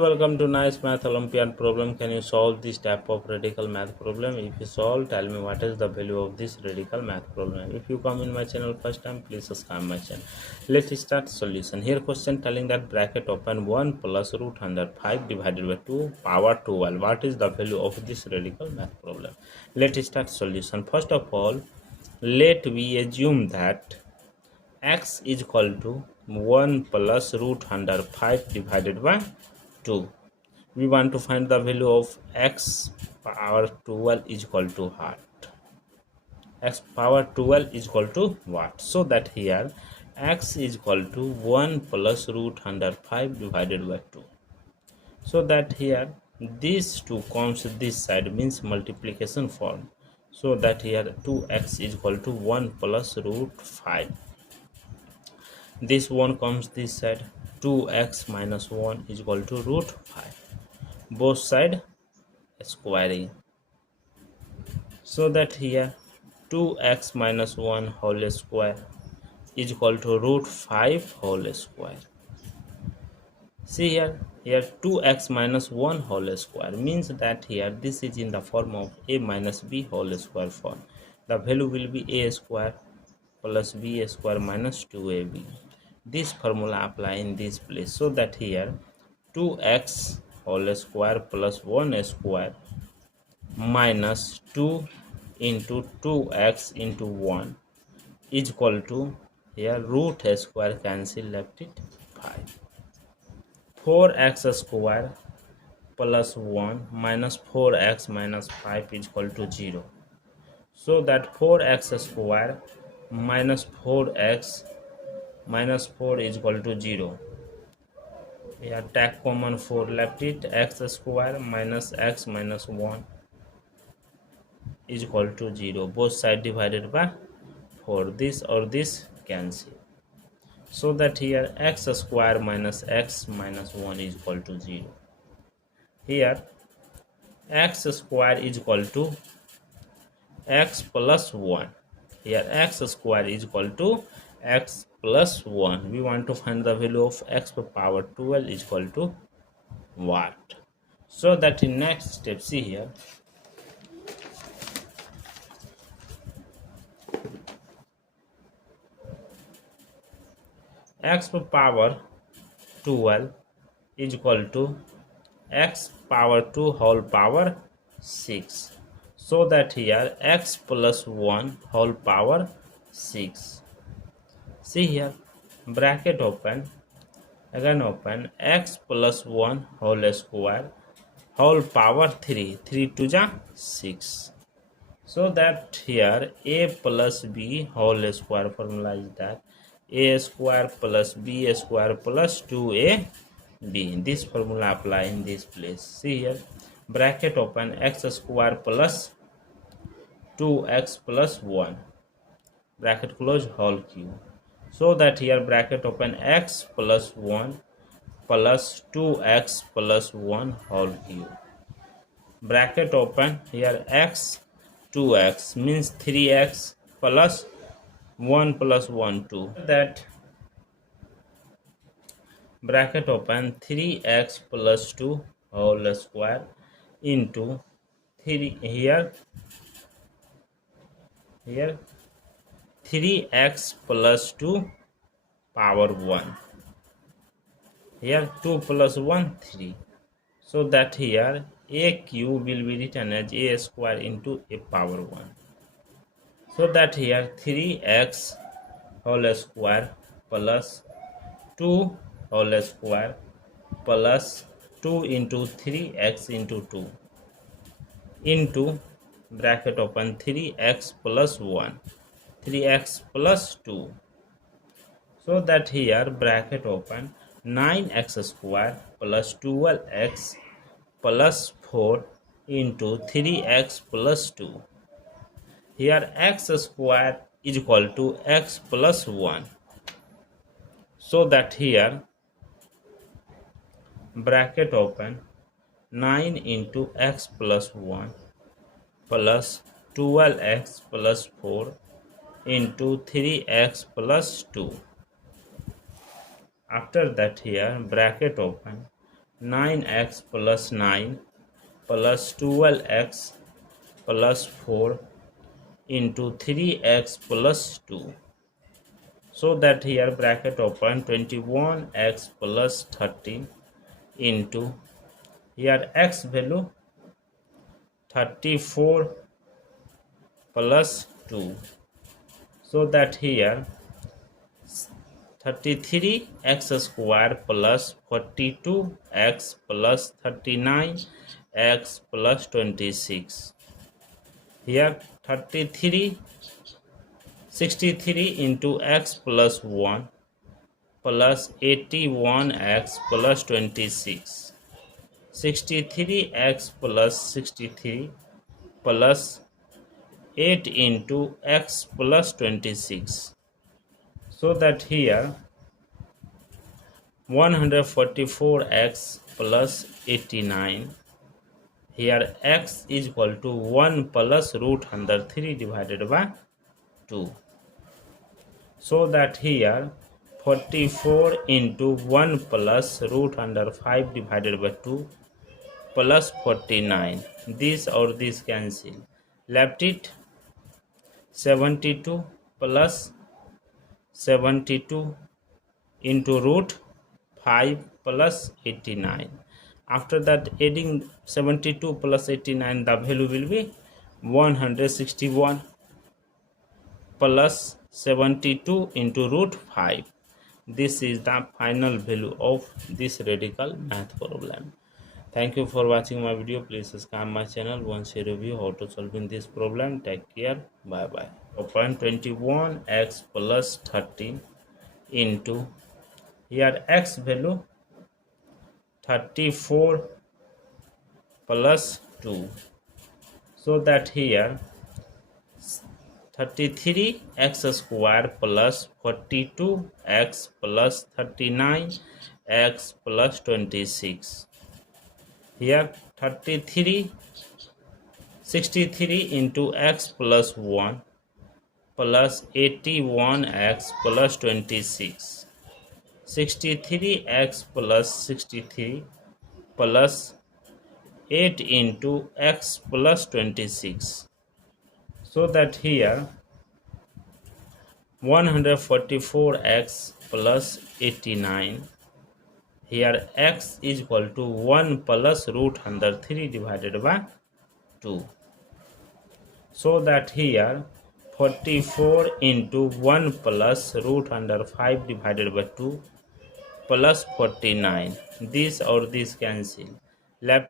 Welcome to Nice Math Olympiad problem. Can you solve this type of radical math problem? If you solve, tell me what is the value of this radical math problem. If you come in my channel first time, please subscribe my channel. Let's start solution. Here question telling that bracket open 1 plus root under 5 divided by 2 power 12. What is the value of this radical math problem? Let's start solution. First of all, let we assume that x is equal to 1 plus root under 5 divided by 2. We want to find the value of x power 12 is equal to what? X power 12 is equal to what? So that here x is equal to 1 plus root under 5 divided by 2. So that here this 2 comes this side, means multiplication form. So that here 2x is equal to 1 plus root 5. This one comes this side, 2x minus 1 is equal to root 5. Both side squaring. So that here 2x minus 1 whole square is equal to root 5 whole square. See here 2x minus 1 whole square means that here this is in the form of a minus b whole square form. The value will be a square plus b square minus 2ab. This formula apply in this place. So that here 2x whole square plus 1 square minus 2 into 2x into 1 is equal to here root square cancel, left it 5. 4x square plus 1 minus 4x minus 5 is equal to 0. So that 4x square minus 4x minus 4 is equal to 0. Here take common 4, left it, x square minus x minus 1 is equal to 0. Both side divided by 4. This or this cancel. So that here x square minus x minus 1 is equal to 0. Here x square is equal to x plus 1. Here x square is equal to x plus 1. We want to find the value of x power 12 is equal to what? So that in next step, see here x power 12 is equal to x power 2 whole power 6. So that here x plus 1 whole power 6. See here bracket open, again open, x plus 1 whole square whole power 3. 3 to the 6. So that here a plus b whole square formula is that a square plus b square plus 2ab. This formula apply in this place. See here bracket open, x square plus 2x plus 1 bracket close whole cube. So that here bracket open, x plus 1 plus 2x plus 1 whole cube bracket open, here x 2x means 3x plus 1 plus 1 2. That bracket open 3x plus 2 whole square into 3 here 3x plus 2 power 1. Here 2 plus 1 3. So that here a cube will be written as a square into a power 1. So that here 3x whole square plus 2 whole square plus 2 into 3x into 2 into bracket open 3x plus 1 3x plus 2. So that here bracket open 9x square plus 12x plus 4 into 3x plus 2. Here x square is equal to x plus 1. So that here bracket open 9 into x plus 1 plus 12x plus 4 into 3x plus 2. After that here bracket open 9x plus 9 plus 12x plus 4 into 3x plus 2. So that here bracket open 21x plus 13 into here x value 34 plus 2. So that here 33x square plus 42x plus 39x plus 26. Here 63 into x plus 1 plus 81x plus 26. 63x plus 63 plus 8 into x plus 26. So that here 144x plus 89. Here x is equal to 1 plus root under 3 divided by 2. So that here 44 into 1 plus root under 5 divided by 2 plus 49. This or this cancel. Left it 72 plus 72 into root 5 plus 89. After that adding 72 plus 89, the value will be 161 plus 72 into root 5. This is the final value of this radical math problem. Thank you for watching my video. Please subscribe my channel. Once a review how to solving this problem. Take care. Bye bye. Open 21x plus 13 into here x value 34 plus 2. So that here 33x square plus 42x plus 39x plus 26. Here 63 into x plus 1 plus 81x plus 26. 63x plus 63 plus 8 into x plus 26. So that here 144x plus 89. Here x is equal to 1 plus root under 3 divided by 2. So that here 44 into 1 plus root under 5 divided by 2 plus 49. This or this cancel. Left